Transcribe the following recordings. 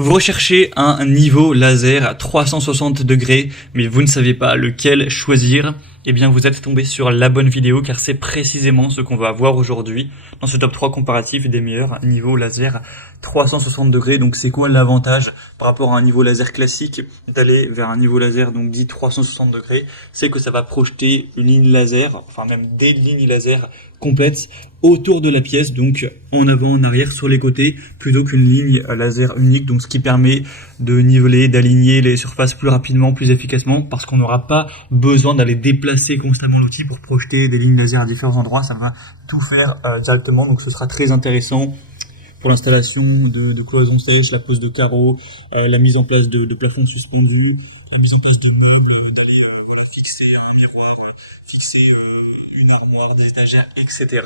Vous recherchez un niveau laser à 360 degrés, mais vous ne savez pas lequel choisir. Eh bien, vous êtes tombé sur la bonne vidéo, car c'est précisément ce qu'on va voir aujourd'hui dans ce top 3 comparatif des meilleurs niveaux laser 360 degrés. Donc, c'est quoi l'avantage par rapport à un niveau laser classique d'aller vers un niveau laser donc dit 360 degrés? C'est que ça va projeter une ligne laser, enfin même des lignes laser complètes autour de la pièce, donc en avant, en arrière, sur les côtés, plutôt qu'une ligne laser unique. Donc, ce qui permet de niveler, d'aligner les surfaces plus rapidement, plus efficacement, parce qu'on n'aura pas besoin d'aller déplacer constamment l'outil pour projeter des lignes laser à différents endroits. Ça va tout faire directement, donc ce sera très intéressant pour l'installation de cloisons sèches, la pose de carreaux, la mise en place de plafonds suspendus, la mise en place de meubles, d'aller fixer un miroir, fixer une armoire, des étagères, etc.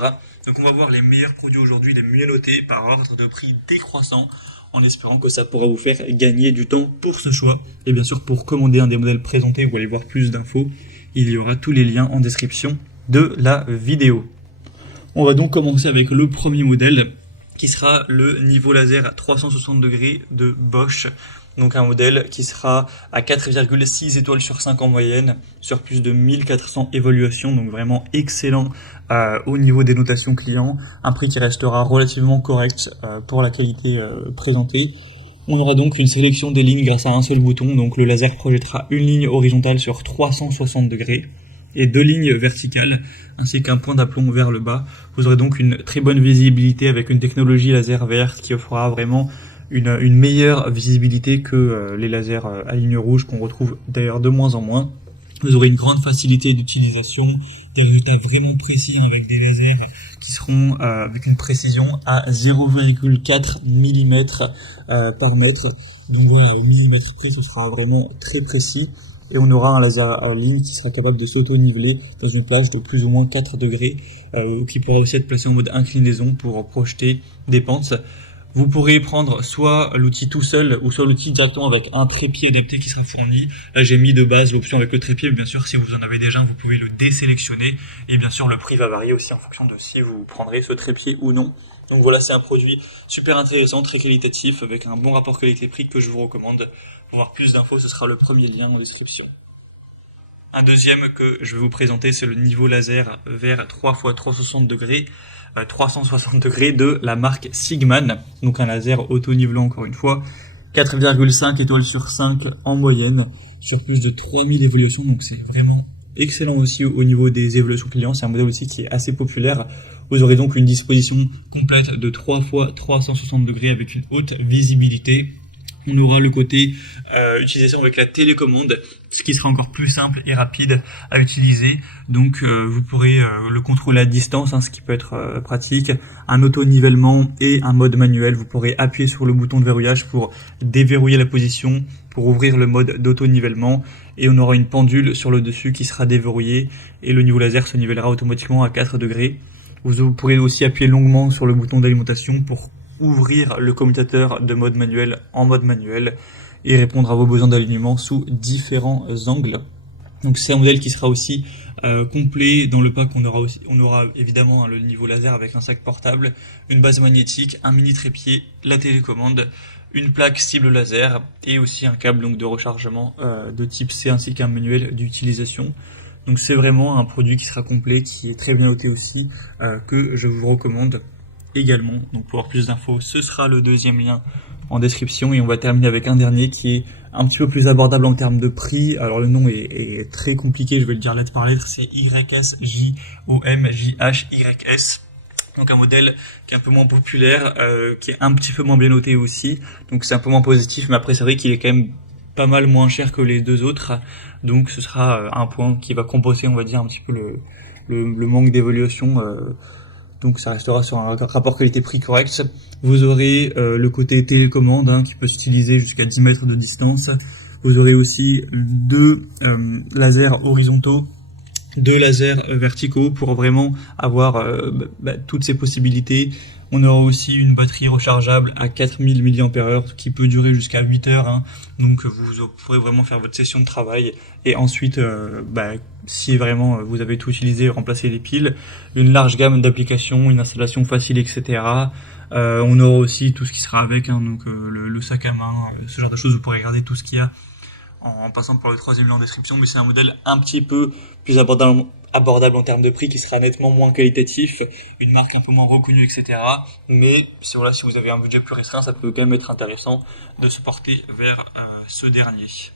Donc on va voir les meilleurs produits aujourd'hui, les mieux notés par ordre de prix décroissant, en espérant que ça pourra vous faire gagner du temps pour ce choix. Et bien sûr, pour commander un des modèles présentés ou aller voir plus d'infos, il y aura tous les liens en description de la vidéo. On va donc commencer avec le premier modèle, qui sera le niveau laser à 360 degrés de Bosch. Donc un modèle qui sera à 4,6 étoiles sur 5 en moyenne, sur plus de 1400 évaluations, donc vraiment excellent au niveau des notations clients. Un prix qui restera relativement correct pour la qualité présentée. On aura donc une sélection des lignes grâce à un seul bouton, donc le laser projettera une ligne horizontale sur 360 degrés et deux lignes verticales, ainsi qu'un point d'aplomb vers le bas. Vous aurez donc une très bonne visibilité avec une technologie laser verte qui offrira vraiment une meilleure visibilité que les lasers à ligne rouge qu'on retrouve d'ailleurs de moins en moins. Vous aurez une grande facilité d'utilisation, des résultats vraiment précis avec des lasers qui seront avec une précision à 0,4 mm par mètre. Donc voilà, au millimètre près, ce sera vraiment très précis. Et on aura un laser à ligne qui sera capable de s'auto-niveler dans une plage de plus ou moins 4 degrés, qui pourra aussi être placé en mode inclinaison pour projeter des pentes. Vous pourrez prendre soit l'outil tout seul ou soit l'outil directement avec un trépied adapté qui sera fourni. Là, j'ai mis de base l'option avec le trépied, mais bien sûr, si vous en avez déjà, vous pouvez le désélectionner. Et bien sûr, le prix va varier aussi en fonction de si vous prendrez ce trépied ou non. Donc voilà, c'est un produit super intéressant, très qualitatif, avec un bon rapport qualité-prix que je vous recommande. Pour voir plus d'infos, ce sera le premier lien en description. Un deuxième que je vais vous présenter, c'est le niveau laser vers 3x360 degrés. 360 degrés de la marque Sigman, donc un laser auto-nivelant encore une fois, 4,5 étoiles sur 5 en moyenne, sur plus de 3000 évolutions, donc c'est vraiment excellent aussi au niveau des évolutions clients. C'est un modèle aussi qui est assez populaire. Vous aurez donc une disposition complète de 3 x 360 degrés avec une haute visibilité. On aura le côté utilisation avec la télécommande, ce qui sera encore plus simple et rapide à utiliser. Donc vous pourrez le contrôler à distance, ce qui peut être pratique. Un auto-nivellement et un mode manuel. Vous pourrez appuyer sur le bouton de verrouillage pour déverrouiller la position, pour ouvrir le mode d'auto-nivellement. Et on aura une pendule sur le dessus qui sera déverrouillée et le niveau laser se nivellera automatiquement à 4 degrés. Vous pourrez aussi appuyer longuement sur le bouton d'alimentation pour ouvrir le commutateur de mode manuel en mode manuel et répondre à vos besoins d'alignement sous différents angles. Donc c'est un modèle qui sera aussi complet. Dans le pack, on aura évidemment le niveau laser avec un sac portable, une base magnétique, un mini trépied, la télécommande, une plaque cible laser et aussi un câble donc de rechargement de type C ainsi qu'un manuel d'utilisation. Donc c'est vraiment un produit qui sera complet, qui est très bien noté aussi, que je vous recommande également. Donc pour avoir plus d'infos, ce sera le deuxième lien en description, et on va terminer avec un dernier qui est un petit peu plus abordable en termes de prix. Alors le nom est très compliqué, je vais le dire lettre par lettre, c'est YSJOMJHYS. Donc un modèle qui est un peu moins populaire, qui est un petit peu moins bien noté aussi, donc c'est un peu moins positif, mais après c'est vrai qu'il est quand même pas mal moins cher que les deux autres, donc ce sera un point qui va compenser, on va dire, un petit peu le manque d'évaluation. Donc ça restera sur un rapport qualité-prix correct. Vous aurez le côté télécommande qui peut s'utiliser jusqu'à 10 mètres de distance. Vous aurez aussi deux lasers horizontaux, deux lasers verticaux pour vraiment avoir toutes ces possibilités. On aura aussi une batterie rechargeable à 4000 mAh qui peut durer jusqu'à 8 heures. Donc vous pourrez vraiment faire votre session de travail et ensuite, si vraiment vous avez tout utilisé, remplacer les piles. Une large gamme d'applications, une installation facile, etc. On aura aussi tout ce qui sera avec, hein, donc le sac à main, ce genre de choses. Vous pourrez regarder tout ce qu'il y a en passant par le troisième lien en description, mais c'est un modèle un petit peu plus abordable en termes de prix, qui sera nettement moins qualitatif, une marque un peu moins reconnue, etc. Mais si vous avez un budget plus restreint, ça peut quand même être intéressant de se porter vers ce dernier.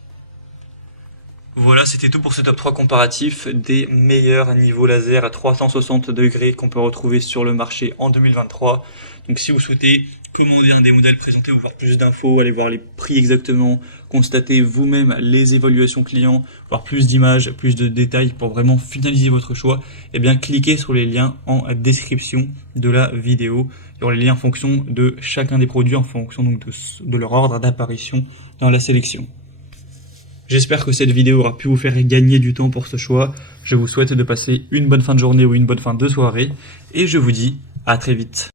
Voilà, c'était tout pour ce top 3 comparatif des meilleurs niveaux laser à 360 degrés qu'on peut retrouver sur le marché en 2023. Donc si vous souhaitez commander un des modèles présentés ou voir plus d'infos, aller voir les prix exactement, constater vous-même les évaluations clients, voir plus d'images, plus de détails pour vraiment finaliser votre choix, eh bien cliquez sur les liens en description de la vidéo. Il y aura les liens en fonction de chacun des produits, en fonction donc de leur ordre d'apparition dans la sélection. J'espère que cette vidéo aura pu vous faire gagner du temps pour ce choix. Je vous souhaite de passer une bonne fin de journée ou une bonne fin de soirée. Et je vous dis à très vite.